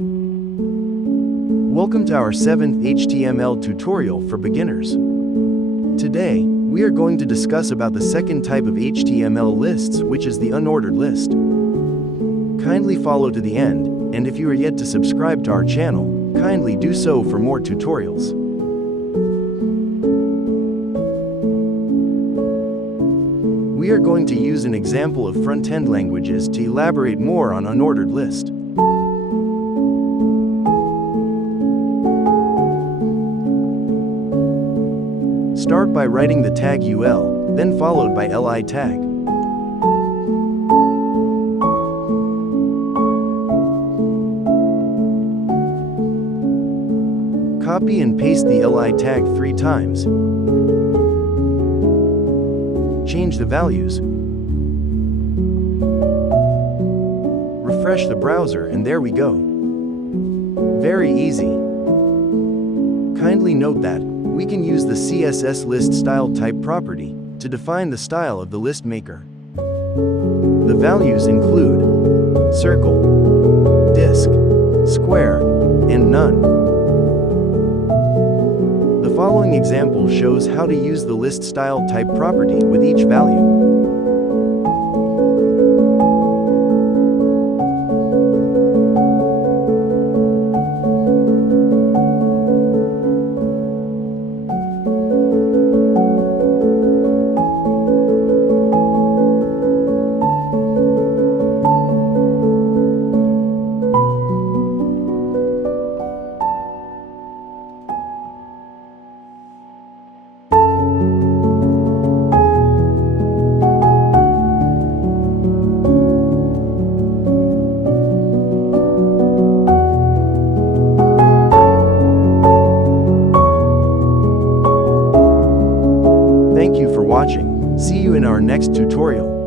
Welcome to our 7th HTML tutorial for beginners. Today, we are going to discuss about the second type of HTML lists, which is the unordered list. Kindly follow to the end, and if you are yet to subscribe to our channel, kindly do so for more tutorials. We are going to use an example of front-end languages to elaborate more on unordered list. Start by writing the tag UL, then followed by li tag. Copy and paste the li tag 3 times. Change the values. Refresh the browser and there we go. Very easy. Kindly note that we can use the CSS list style type property to define the style of the list maker. The values include circle, disk, square, and none. The following example shows how to use the list style type property with each value. Thank you for watching. See you in our next tutorial.